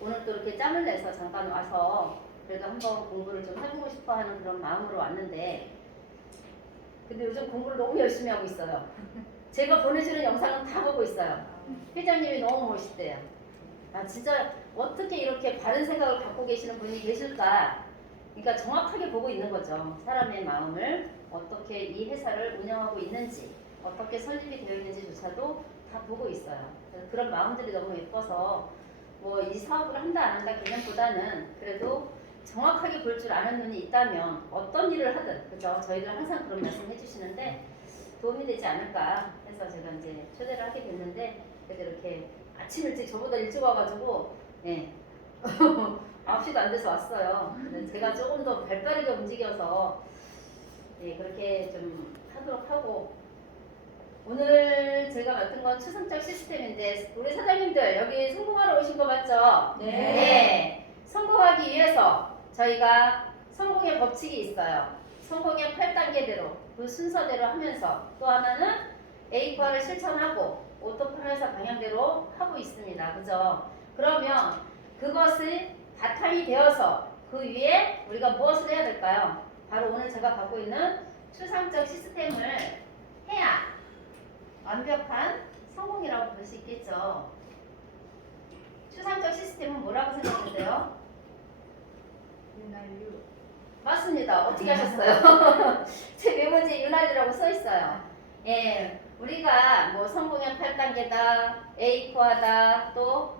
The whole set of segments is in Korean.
오늘 또 이렇게 짬을 내서 잠깐 와서 그래도 한번 공부를 좀 해보고 싶어 하는 그런 마음으로 왔는데, 근데 요즘 공부를 너무 열심히 하고 있어요. 제가 보내주는 영상은 다 보고 있어요. 회장님이 너무 멋있대요. 아, 진짜 어떻게 이렇게 바른 생각을 갖고 계시는 분이 계실까? 그러니까 정확하게 보고 있는 거죠. 사람의 마음을 어떻게 이 회사를 운영하고 있는지, 어떻게 설립이 되어 있는지조차도 다 보고 있어요. 그래서 그런 마음들이 너무 예뻐서 뭐 이 사업을 한다 안 한다 개념보다는 그래도 정확하게 볼 줄 아는 눈이 있다면 어떤 일을 하든, 그죠? 저희들 항상 그런 말씀 해주시는데 도움이 되지 않을까 해서 제가 이제 초대를 하게 됐는데, 그래도 이렇게 아침 일찍 저보다 일찍 와가지고, 네. 9시도 안 돼서 왔어요. 근데 제가 조금 더 발빠르게 움직여서, 네, 그렇게 좀 하도록 하고, 오늘 제가 맡은 건 추상적 시스템인데, 우리 사장님들 여기 성공하러 오신 거 맞죠? 네. 네. 성공하기 위해서 저희가 성공의 법칙이 있어요. 성공의 8단계대로 그 순서대로 하면서, 또 하나는 A과를 실천하고 오토폰 회사 방향대로 하고 있습니다. 그죠? 그러면 그것이 바탕이 되어서 그 위에 우리가 무엇을 해야 될까요? 바로 오늘 제가 갖고 있는 추상적 시스템을 해야 완벽한 성공이라고 볼 수 있겠죠. 추상적 시스템은 뭐라고 생각하세요? 윤활유. 맞습니다. 어떻게 하셨어요? 제 메모지에 윤활유라고 써 있어요. 예, 우리가 뭐 성공의 8단계다, A코아다, 또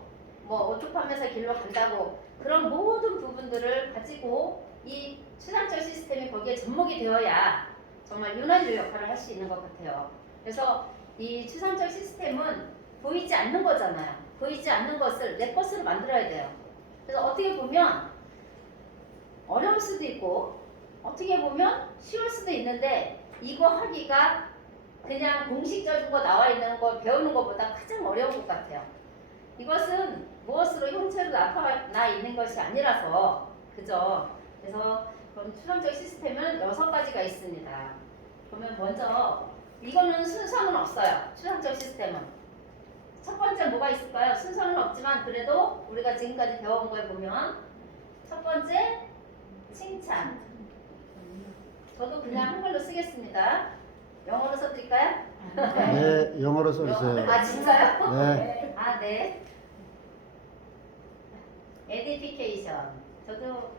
뭐 오토판매사 길로 간다고 그런 모든 부분들을 가지고 이 추상적 시스템이 거기에 접목이 되어야 정말 윤활유 역할을 할 수 있는 것 같아요. 그래서 이 추상적 시스템은 보이지 않는 거잖아요. 보이지 않는 것을 내 것으로 만들어야 돼요. 그래서 어떻게 보면 어려울 수도 있고 어떻게 보면 쉬울 수도 있는데, 이거 하기가 그냥 공식적인 거 나와 있는 거 배우는 것보다 가장 어려운 것 같아요. 이것은 무엇으로 형체로 나타나 있는 것이 아니라서, 그죠? 그래서 그럼 추상적 시스템은 6가지가 있습니다. 그러면 먼저 이거는 순서는 없어요. 추상적 시스템은 첫 번째 뭐가 있을까요? 순서는 없지만 그래도 우리가 지금까지 배워온 거에 보면 첫 번째 칭찬. 저도 그냥 한글로 쓰겠습니다. 영어로 써드릴까요? 네, 영어로 써주세요. 아, 진짜요? 네. 아, 네. 에디피케이션. 저도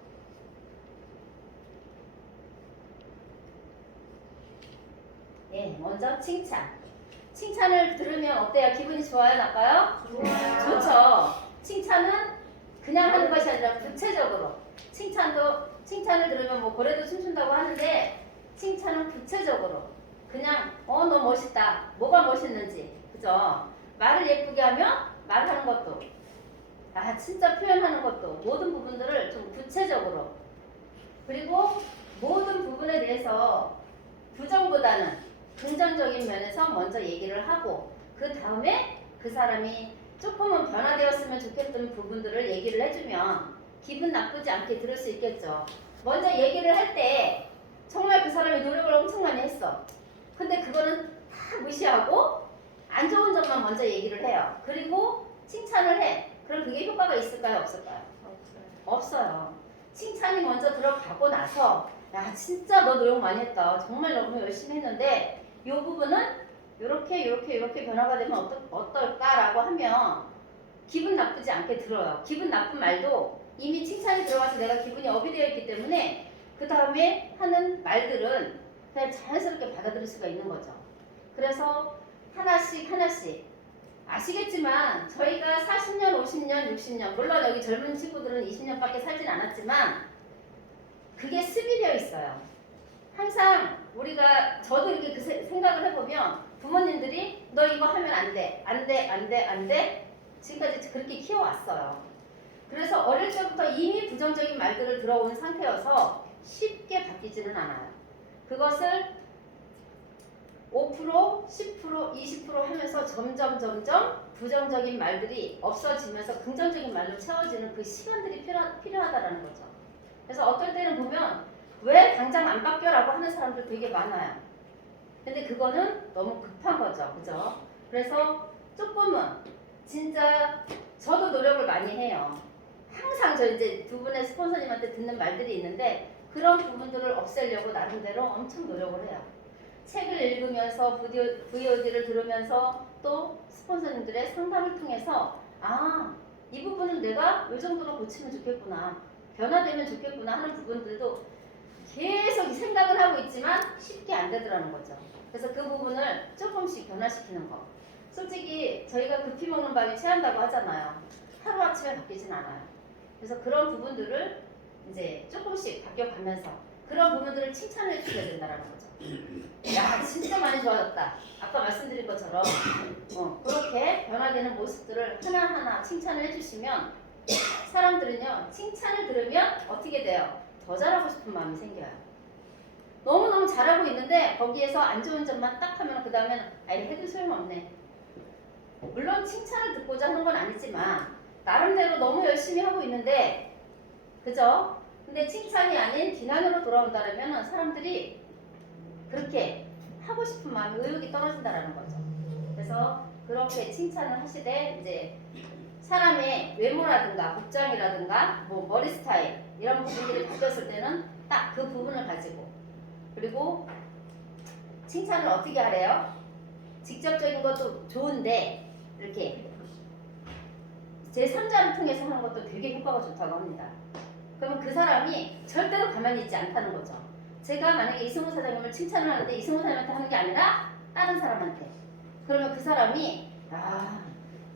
예, 먼저 칭찬. 칭찬을 들으면 어때요? 기분이 좋아요, 나빠요? 좋죠. 칭찬은 그냥 하는 것이 아니라 구체적으로. 칭찬을 들으면 뭐 고래도 춤춘다고 하는데, 칭찬은 구체적으로. 그냥 너 멋있다. 뭐가 멋있는지, 그죠? 말을 예쁘게 하면 말하는 것도, 아 진짜 표현하는 것도, 모든 부분들을 좀 구체적으로, 그리고 모든 부분에 대해서 부정보다는 긍정적인 면에서 먼저 얘기를 하고, 그 다음에 그 사람이 조금은 변화되었으면 좋겠던 부분들을 얘기를 해주면 기분 나쁘지 않게 들을 수 있겠죠. 먼저 얘기를 할 때 정말 그 사람이 노력을 엄청 많이 했어. 근데 그거는 다 무시하고 안 좋은 점만 먼저 얘기를 해요. 그리고 칭찬을 해. 그럼 그게 효과가 있을까요? 없을까요? 없어요. 칭찬이 먼저 들어가고 나서, 야 진짜 너 노력 많이 했다. 정말 너무 열심히 했는데 이 부분은 이렇게 변화가 되면 어떨까라고 하면 기분 나쁘지 않게 들어요. 기분 나쁜 말도 이미 칭찬이 들어가서 내가 기분이 업이 되어 있기 때문에 그 다음에 하는 말들은 그냥 자연스럽게 받아들일 수가 있는 거죠. 그래서 하나씩 아시겠지만 저희가 40년, 50년, 60년, 물론 여기 젊은 친구들은 20년밖에 살진 않았지만 그게 습이 되어 있어요. 항상 저도 이렇게 그 생각을 해보면 부모님들이 너 이거 하면 안 돼. 지금까지 그렇게 키워왔어요. 그래서 어릴 때부터 이미 부정적인 말들을 들어온 상태여서 쉽게 바뀌지는 않아요. 그것을 5%, 10%, 20% 하면서 점점 부정적인 말들이 없어지면서 긍정적인 말로 채워지는 그 시간들이 필요하다라는 거죠. 그래서 어떨 때는 보면 왜 당장 안 바뀌어라고 하는 사람들 되게 많아요. 근데 그거는 너무 급한 거죠. 그죠? 그래서 조금은 진짜 저도 노력을 많이 해요. 항상 저 이제 두 분의 스폰서님한테 듣는 말들이 있는데 그런 부분들을 없애려고 나름대로 엄청 노력을 해요. 책을 읽으면서 VOD를 들으면서 또 스폰서님들의 상담을 통해서 이 부분은 내가 이 정도로 고치면 좋겠구나, 변화되면 좋겠구나 하는 부분들도 계속 생각을 하고 있지만 쉽게 안 되더라는 거죠. 그래서 그 부분을 조금씩 변화시키는 거. 솔직히 저희가 급히 먹는 밥이 체한다고 하잖아요. 하루아침에 바뀌진 않아요. 그래서 그런 부분들을 이제 조금씩 바뀌어가면서 그런 부분들을 칭찬을 해줘야 된다는 거죠. 야, 진짜 많이 좋아졌다. 아까 말씀드린 것처럼 그렇게 변화되는 모습들을 하나하나 칭찬을 해주시면 사람들은요, 칭찬을 들으면 어떻게 돼요? 더 잘하고 싶은 마음이 생겨요. 너무너무 잘하고 있는데 거기에서 안 좋은 점만 딱 하면 그 다음에는 아이 해도 소용없네. 물론 칭찬을 듣고자 하는 건 아니지만 나름대로 너무 열심히 하고 있는데, 그죠? 근데 칭찬이 아닌 비난으로 돌아온다면 사람들이 그렇게 하고 싶은 마음이, 의욕이 떨어진다라는 거죠. 그래서 그렇게 칭찬을 하시되 이제 사람의 외모라든가 복장이라든가 뭐 머리 스타일 이런 부분들이 바뀌었을 때는 딱 그 부분을 가지고, 그리고 칭찬을 어떻게 하래요? 직접적인 것도 좋은데 이렇게 제3자를 통해서 하는 것도 되게 효과가 좋다고 합니다. 그러면 그 사람이 절대로 가만히 있지 않다는 거죠. 제가 만약에 이승우 사장님을 칭찬을 하는데 이승우 사장님한테 하는 게 아니라 다른 사람한테, 그러면 그 사람이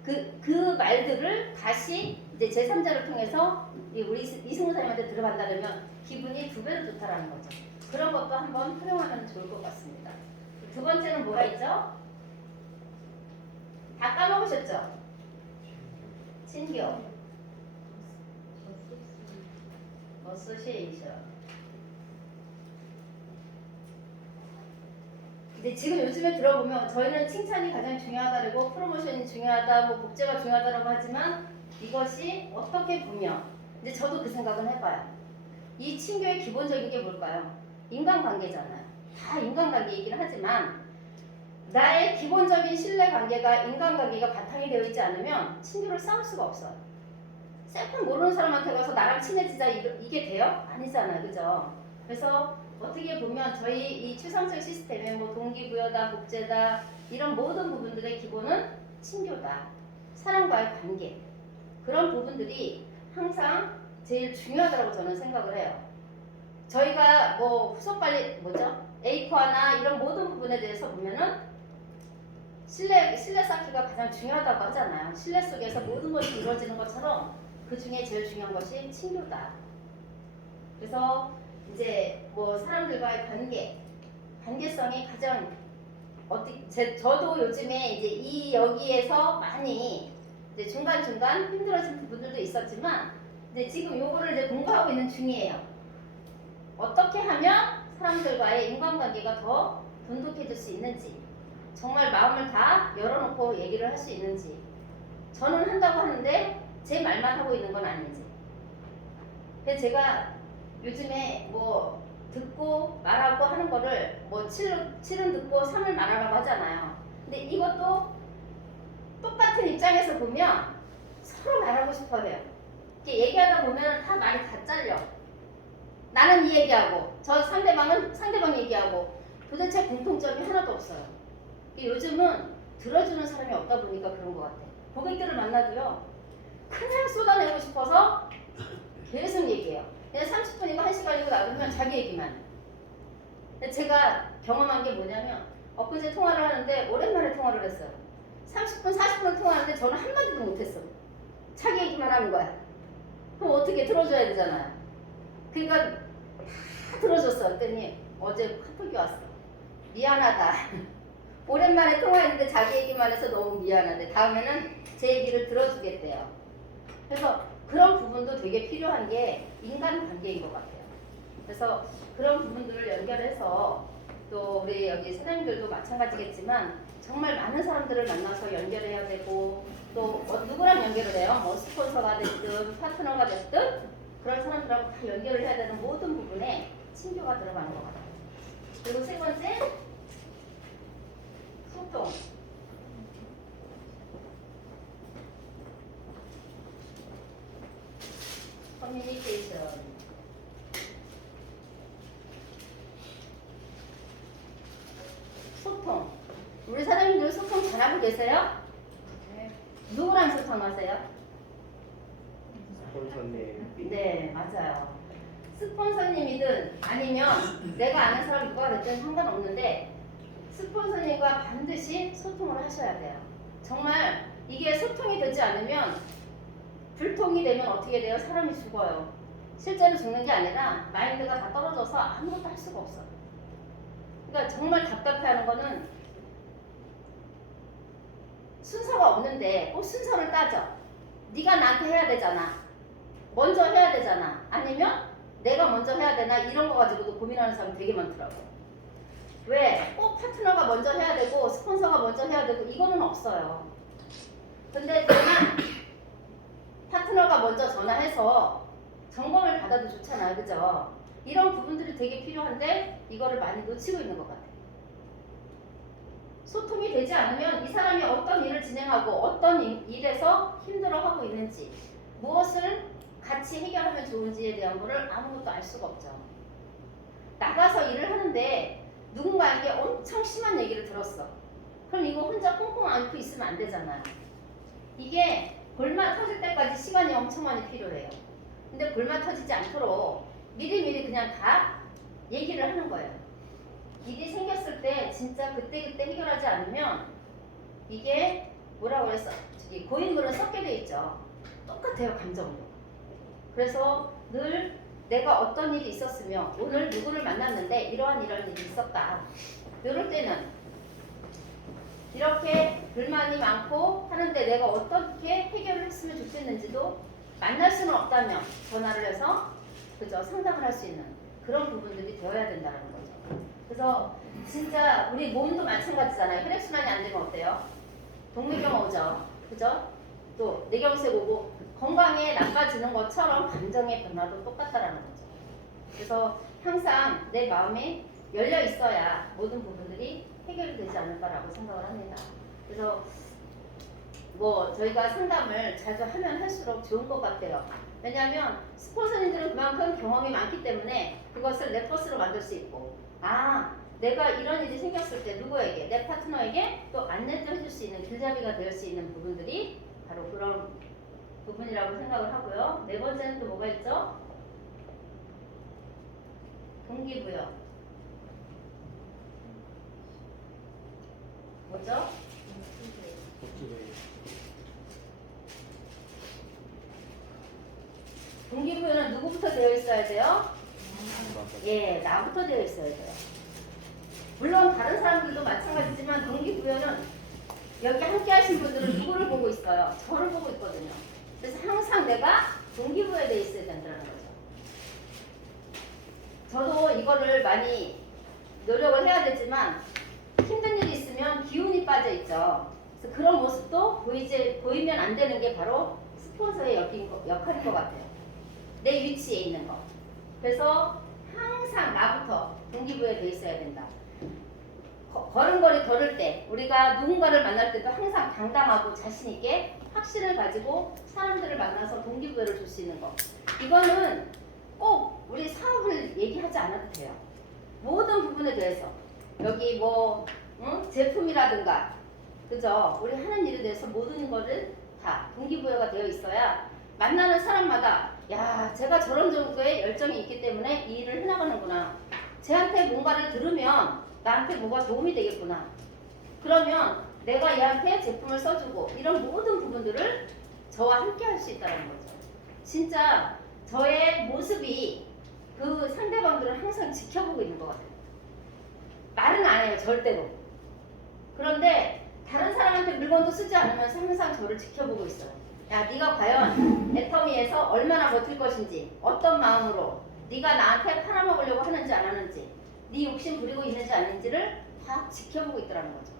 그 말들을 다시 이제 제3자를 통해서 우리 이승우 사장님한테 들어간다면 기분이 2배로 좋다라는 거죠. 그런 것도 한번 활용하면 좋을 것 같습니다. 두 번째는 뭐가 있죠? 다 까먹으셨죠? 친교, 어소시에이션. 근데 지금 요즘에 들어보면 저희는 칭찬이 가장 중요하다고, 프로모션이 중요하다, 뭐 복제가 중요하다고 하지만 이것이 어떻게 보면 이제 저도 그 생각은 해봐요. 이 친교의 기본적인 게 뭘까요? 인간관계잖아요. 다 인간관계 얘기를 하지만 나의 기본적인 신뢰관계가, 인간관계가 바탕이 되어 있지 않으면 친교를 쌓을 수가 없어요. 셀프 모르는 사람한테 가서 나랑 친해지자 이게 돼요? 아니잖아요. 그죠? 그래서 어떻게 보면 저희 이 추상적 시스템에 뭐 동기부여다, 복제다 이런 모든 부분들의 기본은 친교다. 사람과의 관계. 그런 부분들이 항상 제일 중요하다고 저는 생각을 해요. 저희가 뭐 후속 관리 에이코아나 이런 모든 부분에 대해서 보면은 신뢰 쌓기가 가장 중요하다고 하잖아요. 신뢰 속에서 모든 것이 이루어지는 것처럼 그 중에 제일 중요한 것이 친교다. 그래서 이제 뭐 사람들과의 관계성이 가장 저도 요즘에 이제 여기에서 많이 이제 중간중간 힘들어진 부분들도 있었지만 이제 지금 요거를 이제 공부하고 있는 중이에요. 어떻게 하면 사람들과의 인간관계가 더 돈독해질 수 있는지, 정말 마음을 다 열어놓고 얘기를 할 수 있는지, 저는 한다고 하는데 제 말만 하고 있는 건 아닌지. 그래서 제가 요즘에 뭐 듣고 말하고 하는 거를 뭐 7은 듣고 3을 말하라고 하잖아요. 근데 이것도 똑같은 입장에서 보면 서로 말하고 싶어 해요. 이렇게 얘기하다 보면 다 말이 다 잘려. 나는 이 얘기하고 저 상대방은 상대방 얘기하고 도대체 공통점이 하나도 없어요. 요즘은 들어주는 사람이 없다 보니까 그런 것 같아요. 고객들을 만나도요, 그냥 쏟아내고 싶어서 계속 얘기해요. 그냥 30분이고 1시간이고 나누면 자기 얘기만. 근데 제가 경험한 게 뭐냐면 엊그제 통화를 하는데 오랜만에 통화를 했어요. 30분, 40분을 통화하는데 저는 한마디도 못했어. 자기 얘기만 하는 거야. 그럼 어떻게 들어줘야 되잖아요. 그러니까 다 들어줬어. 그랬더니 어제 카톡이 왔어. 미안하다. 오랜만에 통화했는데 자기 얘기만 해서 너무 미안하대. 다음에는 제 얘기를 들어주겠대요. 그래서 그런 부분도 되게 필요한 게 인간관계인 것 같아요. 그래서 그런 부분들을 연결해서 또 우리 여기 사장님들도 마찬가지겠지만 정말 많은 사람들을 만나서 연결해야 되고, 또 누구랑 연결을 해요? 뭐 스폰서가 됐든 파트너가 됐든 그런 사람들하고 다 연결을 해야 되는 모든 부분에 친교가 들어가는 것 같아요. 그리고 세 번째, 소통. 커뮤니케이션. 소통. 우리 사장님들 소통 잘하고 계세요? 네. 누구랑 소통하세요? 스폰서님. 네, 맞아요. 스폰서님이든 아니면 내가 아는 사람 누가 됐든 상관없는데 스폰서님과 반드시 소통을 하셔야 돼요. 정말 이게 소통이 되지 않으면 불통이 되면 어떻게 돼요? 사람이 죽어요. 실제로 죽는 게 아니라 마인드가 다 떨어져서 아무것도 할 수가 없어요. 그러니까 정말 답답해하는 거는 순서가 없는데 꼭 순서를 따져. 네가 나한테 해야 되잖아. 먼저 해야 되잖아. 아니면 내가 먼저 해야 되나 이런 거 가지고도 고민하는 사람 되게 많더라고. 왜? 꼭 파트너가 먼저 해야 되고 스폰서가 먼저 해야 되고 이거는 없어요. 근데 다만 파트너가 먼저 전화해서 점검을 받아도 좋잖아요. 그죠? 이런 부분들이 되게 필요한데 이거를 많이 놓치고 있는 것 같아요. 소통이 되지 않으면 이 사람이 어떤 일을 진행하고 어떤 일에서 힘들어하고 있는지 무엇을 같이 해결하면 좋은지에 대한 거를 아무것도 알 수가 없죠. 나가서 일을 하는데 누군가에게 엄청 심한 얘기를 들었어. 그럼 이거 혼자 꽁꽁 앓고 있으면 안 되잖아요. 이게 골마 터질 때까지 시간이 엄청 많이 필요해요. 근데 골마 터지지 않도록 미리미리 그냥 다 얘기를 하는 거예요. 일이 생겼을 때 진짜 그때그때 해결하지 않으면 이게 뭐라고 그랬어? 저기 고인물은 썩게 돼 있죠. 똑같아요, 감정도. 그래서 늘 내가 어떤 일이 있었으며 오늘 누구를 만났는데 이런 일이 있었다. 이럴 때는 이렇게 불만이 많고 하는데 내가 어떻게 해결을 했으면 좋겠는지도 만날 수는 없다면 전화를 해서 그죠 상담을 할 수 있는 그런 부분들이 되어야 된다는 거죠. 그래서 진짜 우리 몸도 마찬가지잖아요. 혈액순환이 안 되면 어때요? 동맥경 오죠. 그죠? 또 뇌경색 오고 건강에 나빠지는 것처럼 감정의 변화도 똑같다라는 거죠. 그래서 항상 내 마음이 열려 있어야 모든 부분들이 해결이 되지 않을까라고 생각을 합니다. 그래서 뭐 저희가 상담을 자주 하면 할수록 좋은 것 같아요. 왜냐하면 스폰서님들은 그만큼 경험이 많기 때문에 그것을 레퍼스로 만들 수 있고 내가 이런 일이 생겼을 때 누구에게 내 파트너에게 또 안내도 해줄 수 있는 길잡이가 될 수 있는 부분들이 바로 그런 부분이라고 생각을 하고요. 네 번째는 또 뭐가 있죠? 동기부여. 뭐죠? 동기부여는 누구부터 되어 있어야 돼요? 예, 나부터 되어 있어야 돼요. 물론 다른 사람들도 마찬가지지만 동기부여는 여기 함께 하신 분들은 누구를 보고 있어요? 저를 보고 있거든요. 그래서 항상 내가 동기부여에 되어 있어야 된다는 거죠. 저도 이거를 많이 노력을 해야 되지만 힘든 일이 있으면 기운이 빠져 있죠. 그래서 그런 모습도 보이면 안 되는 게 바로 스폰서의 역할인 것 같아요. 내 위치에 있는 거. 그래서 항상 나부터 동기부여에 돼 있어야 된다. 걸음걸이 걸을 때 우리가 누군가를 만날 때도 항상 당당하고 자신 있게 확신을 가지고 사람들을 만나서 동기부여를 줄 수 있는 거. 이거는 꼭 우리 사업을 얘기하지 않아도 돼요. 모든 부분에 대해서 여기 뭐 제품이라든가 그죠? 우리 하는 일에 대해서 모든 거를 다 동기부여가 되어 있어야 만나는 사람마다 야 제가 저런 정도의 열정이 있기 때문에 이 일을 해나가는구나. 쟤한테 뭔가를 들으면 나한테 뭐가 도움이 되겠구나. 그러면 내가 얘한테 제품을 써주고 이런 모든 부분들을 저와 함께 할 수 있다는 거죠. 진짜 저의 모습이 그 상대방들을 항상 지켜보고 있는 것 같아요. 말은 안 해요, 절대로. 그런데 다른 사람한테 물건도 쓰지 않으면서 항상 저를 지켜보고 있어요. 야, 네가 과연 애터미에서 얼마나 버틸 것인지, 어떤 마음으로 네가 나한테 팔아먹으려고 하는지 안 하는지, 네 욕심 부리고 있는지 아닌지를 다 지켜보고 있더라는 거죠.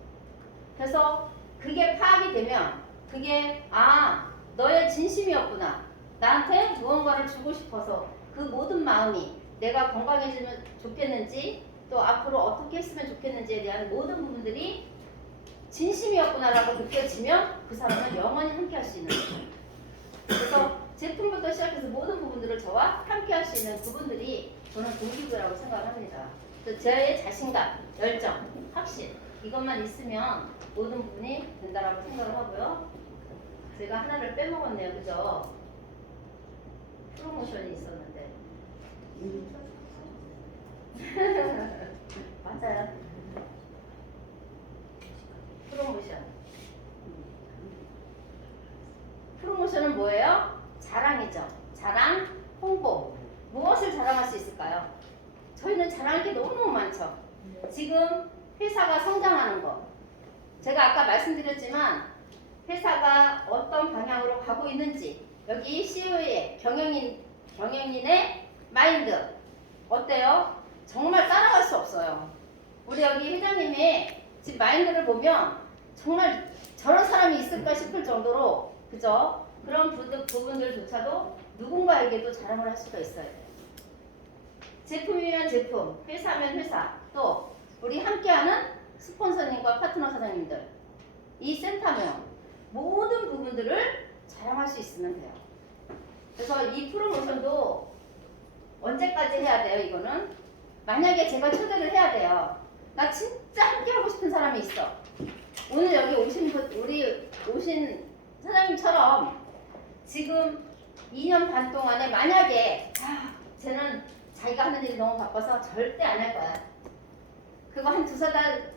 그래서 그게 파악이 되면 그게 너의 진심이었구나. 나한테 무언가를 주고 싶어서 그 모든 마음이 내가 건강해지면 좋겠는지 또 앞으로 어떻게 했으면 좋겠는지에 대한 모든 부분들이 진심이었구나라고 느껴지면 그 사람은 영원히 함께 할 수 있는 거예요. 그래서 제품부터 시작해서 모든 부분들을 저와 함께 할 수 있는 부분들이 저는 동기부여라고 생각을 합니다. 그래서 저의 자신감, 열정, 확신 이것만 있으면 모든 부분이 된다라고 생각을 하고요. 제가 하나를 빼먹었네요. 그죠? 프로모션이 있었는데. 맞아요. 프로모션. 프로모션은 뭐예요? 자랑이죠. 자랑, 홍보. 무엇을 자랑할 수 있을까요? 저희는 자랑할 게 너무너무 많죠. 지금 회사가 성장하는 것. 제가 아까 말씀드렸지만 회사가 어떤 방향으로 가고 있는지 여기 CEO의 경영인의 마인드 어때요? 정말 따라갈 수 없어요. 우리 여기 회장님의 지금 마인드를 보면 정말 저런 사람이 있을까 싶을 정도로 그죠? 그런 부분들조차도 누군가에게도 자랑을 할 수가 있어요. 제품이면 제품, 회사면 회사, 또 우리 함께하는 스폰서님과 파트너 사장님들 이 센터명 모든 부분들을 자랑할 수 있으면 돼요. 그래서 이 프로모션도 언제까지 해야 돼요? 이거는 만약에 제가 초대를 해야 돼요. 나 진짜 함께하고 싶은 사람이 있어. 오늘 여기 오신 사장님처럼 지금 2년 반 동안에 만약에 쟤는 자기가 하는 일이 너무 바빠서 절대 안 할 거야. 그거 한 2-3달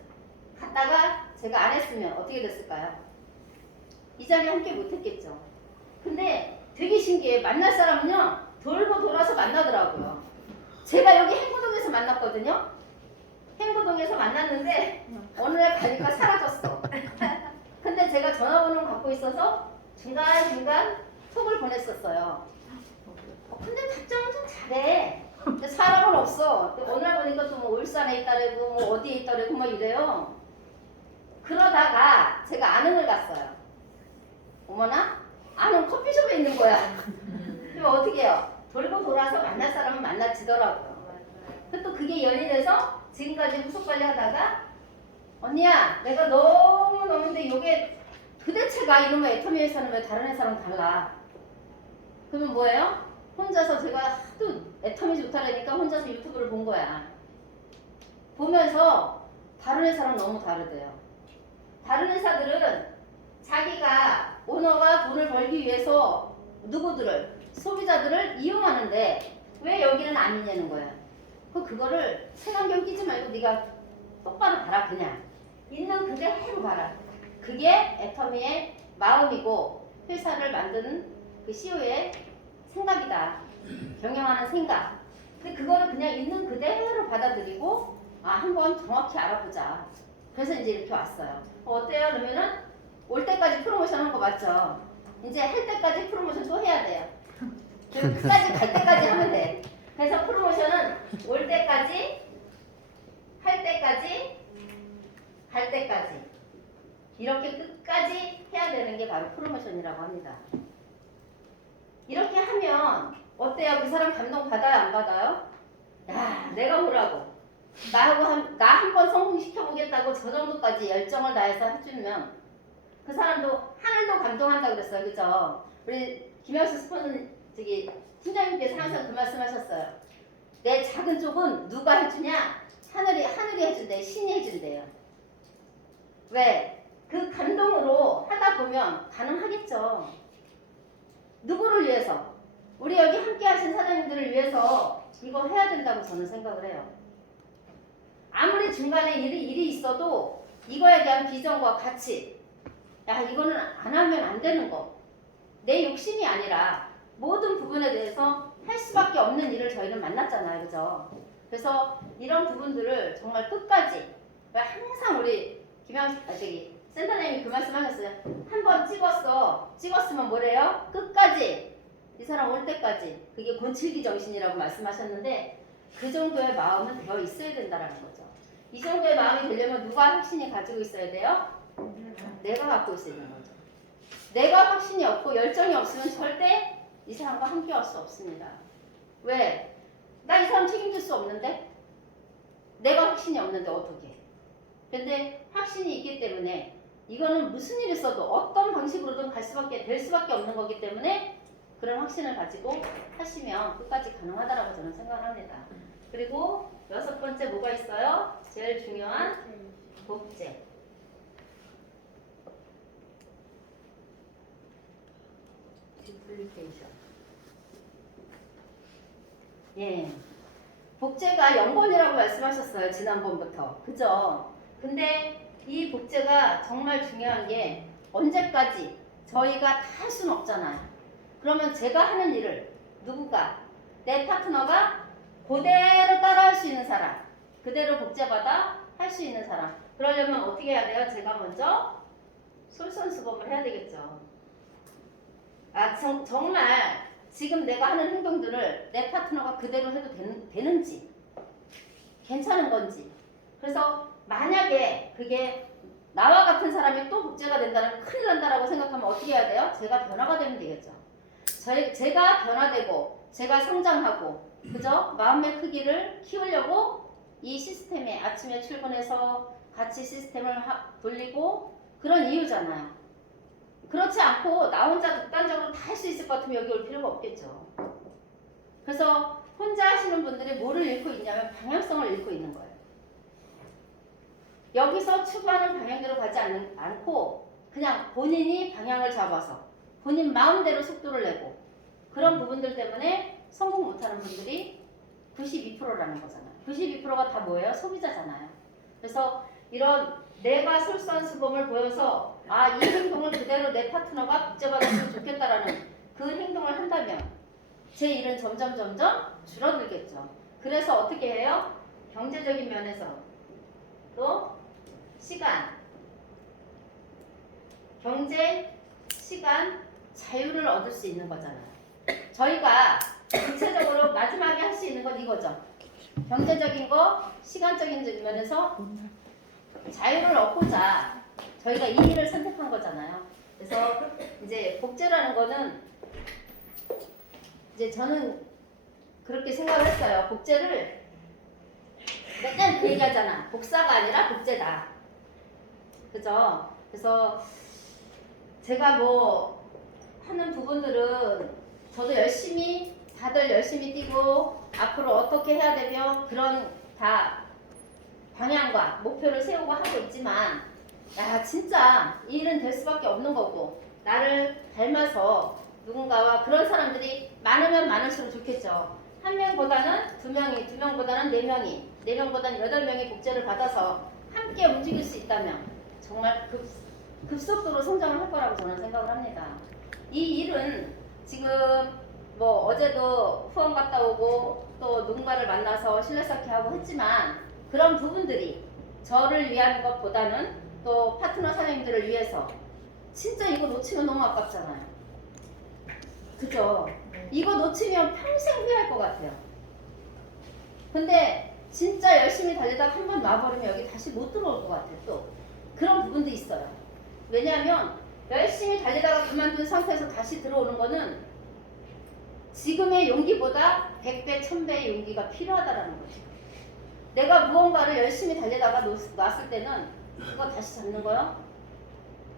갔다가 제가 안 했으면 어떻게 됐을까요? 이 자리에 함께 못 했겠죠. 근데 되게 신기해. 만날 사람은요 돌고 돌아서 만나더라고요. 제가 여기 행보동에서 만났거든요. 행보동에서 만났는데 어느 날 가니까 사라졌어. 근데 제가 전화번호를 갖고 있어서 중간중간 톡을 보냈었어요. 근데 답장은 좀 잘해. 근데 사람은 없어. 근데 어느 날 보니까 또 뭐 울산에 있다래고 뭐 어디에 있다래고 막 이래요. 그러다가 제가 안흥을 갔어요. 어머나? 안흥 커피숍에 있는 거야. 그럼 어떻게 해요? 돌고 돌아서 만날 사람은 만나지더라고요. 또 그게 연인해서 지금까지 후속 관리하다가 언니야 내가 너무너무인데 이게 도대체가 이놈의 애터미 회사는 왜 다른 회사랑 달라? 그러면 뭐예요? 혼자서 제가 하도 애터미 좋다라니까 혼자서 유튜브를 본 거야. 보면서 다른 회사랑 너무 다르대요. 다른 회사들은 자기가 오너가 돈을 벌기 위해서 누구들을 소비자들을 이용하는데 왜 여기는 아니냐는 거야. 그거를 색안경 끼지 말고 네가 똑바로 봐라. 그냥 있는 그대로 봐라. 그게 애터미의 마음이고 회사를 만드는 그 CEO의 생각이다. 경영하는 생각. 근데 그거를 그냥 있는 그대로 받아들이고 한번 정확히 알아보자. 그래서 이제 이렇게 왔어요. 어때요? 그러면은 올 때까지 프로모션 한 거 맞죠? 이제 할 때까지 프로모션 또 해야 돼요. 끝까지 갈 때까지 하면 돼. 그래서 프로모션은 올 때까지, 할 때까지, 갈 때까지 이렇게 끝까지 해야 되는 게 바로 프로모션이라고 합니다. 이렇게 하면 어때요? 그 사람 감동 받아요? 안 받아요? 야, 내가 뭐라고? 나 한 번 성공시켜보겠다고 저 정도까지 열정을 다해서 해주면 그 사람도 하늘도 감동한다고 그랬어요. 그죠? 우리 김영수 팀장님께서 항상 그 말씀 하셨어요. 내 작은 쪽은 누가 해주냐? 하늘이 해준대. 신이 해준대요. 왜? 그 감동으로 하다 보면 가능하겠죠. 누구를 위해서? 우리 여기 함께 하신 사장님들을 위해서 이거 해야 된다고 저는 생각을 해요. 아무리 중간에 일이 있어도 이거에 대한 비전과 가치, 야 이거는 안 하면 안 되는 거, 내 욕심이 아니라 모든 부분에 대해서 할 수밖에 없는 일을 저희는 만났잖아요. 그죠? 그래서 이런 부분들을 정말 끝까지 항상 우리 센터장님이 그 말씀 하셨어요. 한 번 찍었으면 뭐래요? 끝까지 이 사람 올 때까지. 그게 권칠기 정신이라고 말씀하셨는데 그 정도의 마음은 되어 있어야 된다는 거죠. 이 정도의 마음이 되려면 누가 확신이 가지고 있어야 돼요? 내가 갖고 있어야 되는 거죠. 내가 확신이 없고 열정이 없으면 절대 이 사람과 함께 할 수 없습니다. 왜? 나 이 사람 책임질 수 없는데? 내가 확신이 없는데 어떻게? 근데 확신이 있기 때문에 이거는 무슨 일이 있어도 어떤 방식으로든 될 수밖에 없는 거기 때문에 그런 확신을 가지고 하시면 끝까지 가능하다라고 저는 생각합니다. 그리고 6번째 뭐가 있어요? 제일 중요한 복제. 디플리케이션. 예. 복제가 0번이라고 말씀하셨어요. 지난번부터. 그죠? 근데 이 복제가 정말 중요한 게 언제까지 저희가 다 할 수는 없잖아요. 그러면 제가 하는 일을 누구가? 내 파트너가 그대로 따라 할 수 있는 사람. 그대로 복제받아 할 수 있는 사람. 그러려면 어떻게 해야 돼요? 제가 먼저 솔선수범을 해야 되겠죠. 정말 지금 내가 하는 행동들을 내 파트너가 그대로 해도 되는지 괜찮은 건지. 그래서 만약에 그게 나와 같은 사람이 또 복제가 된다면 큰일 난다라고 생각하면 어떻게 해야 돼요? 제가 변화가 되면 되겠죠. 제가 변화되고 제가 성장하고 그죠? 마음의 크기를 키우려고 이 시스템에 아침에 출근해서 같이 시스템을 돌리고 그런 이유잖아요. 그렇지 않고 나 혼자 독단적으로 다 할 수 있을 것 같으면 여기 올 필요가 없겠죠. 그래서 혼자 하시는 분들이 뭐를 잃고 있냐면 방향성을 잃고 있는 거예요. 여기서 추구하는 방향대로 가지 않고 그냥 본인이 방향을 잡아서 본인 마음대로 속도를 내고 그런 부분들 때문에 성공 못하는 분들이 92%라는 거잖아요. 92%가 다 뭐예요? 소비자잖아요. 그래서 이런 내가 솔선수범을 보여서 이 행동을 그대로 내 파트너가 복제받았으면 좋겠다라는 그 행동을 한다면 제 일은 점점 줄어들겠죠. 그래서 어떻게 해요? 경제적인 면에서 또 시간, 경제, 시간, 자유를 얻을 수 있는 거잖아요. 저희가 구체적으로 마지막에 할 수 있는 건 이거죠. 경제적인 거, 시간적인 면에서 자유를 얻고자 저희가 이 일을 선택한 거잖아요. 그래서 이제 복제라는 거는 이제 저는 그렇게 생각을 했어요. 복제를 맨날 그 얘기하잖아. 복사가 아니라 복제다. 그죠? 그래서 제가 뭐 하는 부분들은 저도 다들 열심히 뛰고 앞으로 어떻게 해야 되며 그런 다 방향과 목표를 세우고 하고 있지만 진짜 이 일은 될 수밖에 없는 거고 나를 닮아서 누군가와 그런 사람들이 많으면 많을수록 좋겠죠. 한 명보다는 두 명이, 두 명보다는 네 명이, 네 명보다는 8명이 복제를 받아서 함께 움직일 수 있다면 정말 급속도로 성장을 할 거라고 저는 생각을 합니다. 이 일은 지금 뭐 어제도 후원 갔다 오고 또 누군가를 만나서 실내 쌓기 하고 했지만 그런 부분들이 저를 위한 것보다는 또 파트너 사장님들을 위해서 진짜 이거 놓치면 너무 아깝잖아요. 그죠? 이거 놓치면 평생 후회할 것 같아요. 근데 진짜 열심히 달리다가 한 번 놔버리면 여기 다시 못 들어올 것 같아요. 또 그런 부분도 있어요. 왜냐하면 열심히 달리다가 그만둔 상태에서 다시 들어오는 거는 지금의 용기보다 100배, 1000배의 용기가 필요하다는 거죠. 내가 무언가를 열심히 달리다가 놨을 때는 그거 다시 잡는 거요?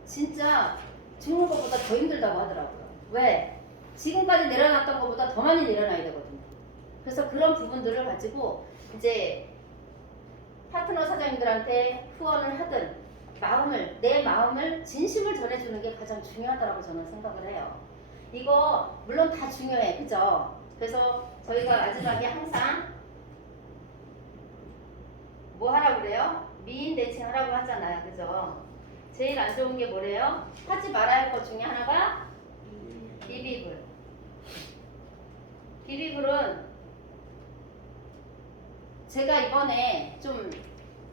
진짜 죽는 것보다 더 힘들다고 하더라고요. 왜? 지금까지 내려놨던 것보다 더 많이 내려놔야 되거든요. 그래서 그런 부분들을 가지고 이제 파트너 사장님들한테 후원을 하든 내 마음을 진심을 전해주는 게 가장 중요하다고 저는 생각을 해요. 이거 물론 다 중요해, 그죠? 그래서 저희가 마지막에 항상 뭐 하라고 그래요? 미인 대칭 하라고 하잖아요, 그죠? 제일 안 좋은 게 뭐래요? 하지 말아야 할 것 중에 하나가 비비불. 비비불은 제가 이번에 좀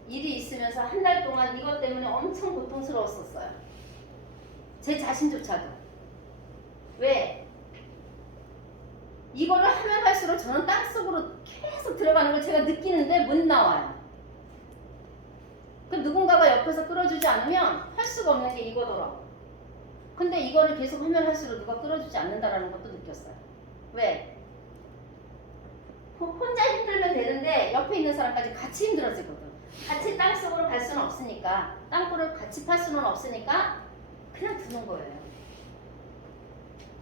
일이 있으면서 한 달 동안 이것 때문에 엄청 고통스러웠었어요. 제 자신조차도. 왜? 이거를 하면 할수록 저는 땅속으로 계속 들어가는 걸 제가 느끼는데 못 나와요. 그럼 누군가가 옆에서 끌어주지 않으면 할 수가 없는 게 이거더라고. 근데 이거를 계속 하면 할수록 누가 끌어주지 않는다라는 것도 느꼈어요. 왜? 혼자 힘들면 되는데 옆에 있는 사람까지 같이 힘들어지거든. 같이 땅속으로 갈 수는 없으니까, 땅굴을 같이 팔 수는 없으니까 그냥 두는 거예요.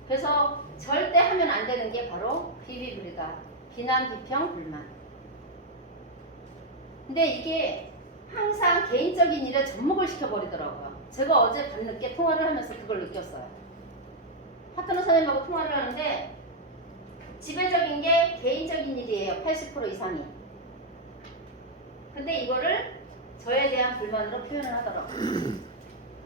그래서 절대 하면 안 되는 게 바로 비비불가, 비난, 비평, 불만. 근데 이게 항상 개인적인 일에 접목을 시켜버리더라고요. 제가 어제 밤늦게 통화를 하면서 그걸 느꼈어요. 파트너 선생님하고 통화를 하는데 지배적인 게 개인적인 일이에요. 80% 이상이. 근데 이거를 저에 대한 불만으로 표현을 하더라고요.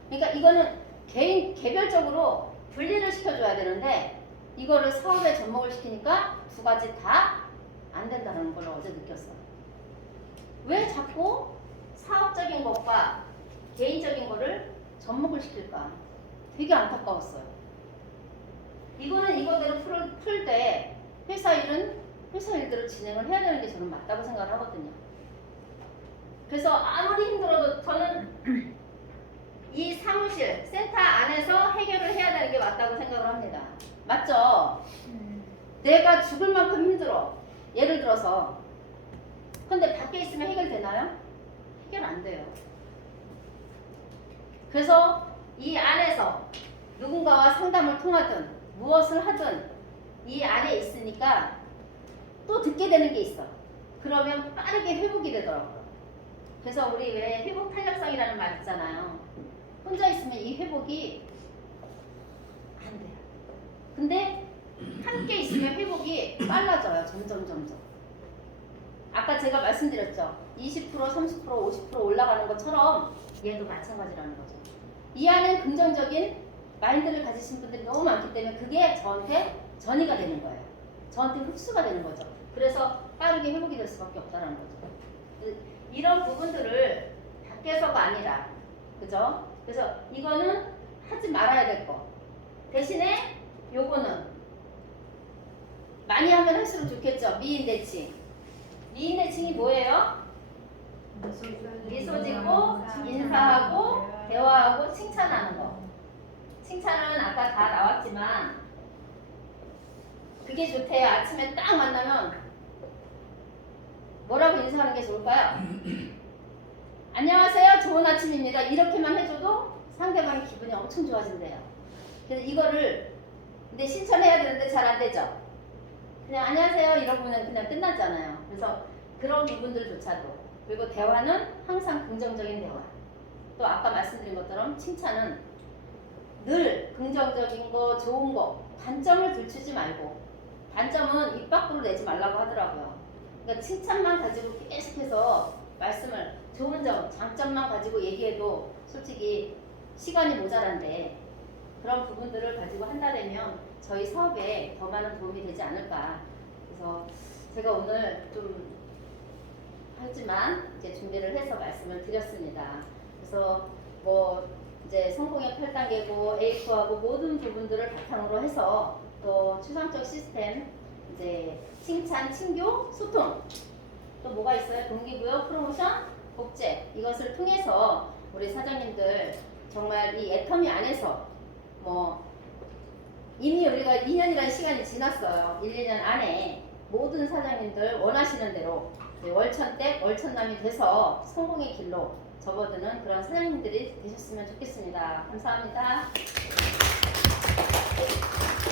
그러니까 이거는 개별적으로 분리를 시켜줘야 되는데 이거를 사업에 접목을 시키니까 두 가지 다 안 된다는 걸 어제 느꼈어요. 왜 자꾸 사업적인 것과 개인적인 거를 접목을 시킬까? 되게 안타까웠어요. 이거는 이거대로 풀 때 회사 일들을 진행을 해야 되는 게 저는 맞다고 생각을 하거든요. 그래서 아무리 힘들어도 저는 이 사무실, 센터 안에서 해결을 해야 되는 게 맞다고 생각을 합니다. 맞죠? 내가 죽을 만큼 힘들어. 예를 들어서. 근데 밖에 있으면 해결되나요? 해결 안 돼요. 그래서 이 안에서 누군가와 상담을 통하든 무엇을 하든 이 안에 있으니까 또 듣게 되는 게 있어. 그러면 빠르게 회복이 되더라고요. 그래서 우리 왜 회복 탄력성이라는 말 있잖아요. 혼자 있으면 이 회복이 안 돼요. 근데 함께 있으면 회복이 빨라져요. 점점. 아까 제가 말씀드렸죠. 20%, 30%, 50% 올라가는 것처럼 얘도 마찬가지라는 거죠. 이 안에 긍정적인 마인드를 가지신 분들이 너무 많기 때문에 그게 저한테 전이가 되는 거예요. 저한테 흡수가 되는 거죠. 그래서 빠르게 회복이 될 수밖에 없다는 거죠. 이런 부분들을 밖에서가 아니라, 그죠? 그래서 이거는 하지 말아야 될 거. 대신에 요거는 많이 하면 할수록 좋겠죠. 미인 대칭. 미인 대칭이 뭐예요? 미소 짓고 인사하고 대화하고 칭찬하는 거. 칭찬은 아까 다 나왔지만 그게 좋대요. 아침에 딱 만나면 뭐라고 인사하는 게 좋을까요? 안녕하세요. 좋은 아침입니다. 이렇게만 해줘도 상대방의 기분이 엄청 좋아진대요. 그래서 이거를 근데 실천해야 되는데 잘 안 되죠. 그냥 안녕하세요 이러고는 그냥 끝났잖아요. 그래서 그런 부분들조차도, 그리고 대화는 항상 긍정적인 대화. 또 아까 말씀드린 것처럼 칭찬은 늘 긍정적인 거, 좋은 거, 단점을 들추지 말고, 단점은 입 밖으로 내지 말라고 하더라고요. 그러니까 칭찬만 가지고 계속해서 말씀을, 좋은 점, 장점만 가지고 얘기해도 솔직히 시간이 모자란데 그런 부분들을 가지고 한다면 저희 사업에 더 많은 도움이 되지 않을까. 그래서 제가 오늘 좀 하지만 이제 준비를 해서 말씀을 드렸습니다. 그래서 뭐 이제 성공의 8단계고 에이프하고 모든 부분들을 바탕으로 해서 또 추상적 시스템, 이제 칭찬, 친교, 소통, 또 뭐가 있어요? 동기부여, 프로모션, 복제, 이것을 통해서 우리 사장님들 정말 이 애터미 안에서 뭐 이미 우리가 2년이라는 시간이 지났어요. 1, 2년 안에 모든 사장님들 원하시는 대로 월천댁, 월천남이 돼서 성공의 길로 접어드는 그런 사장님들이 되셨으면 좋겠습니다. 감사합니다.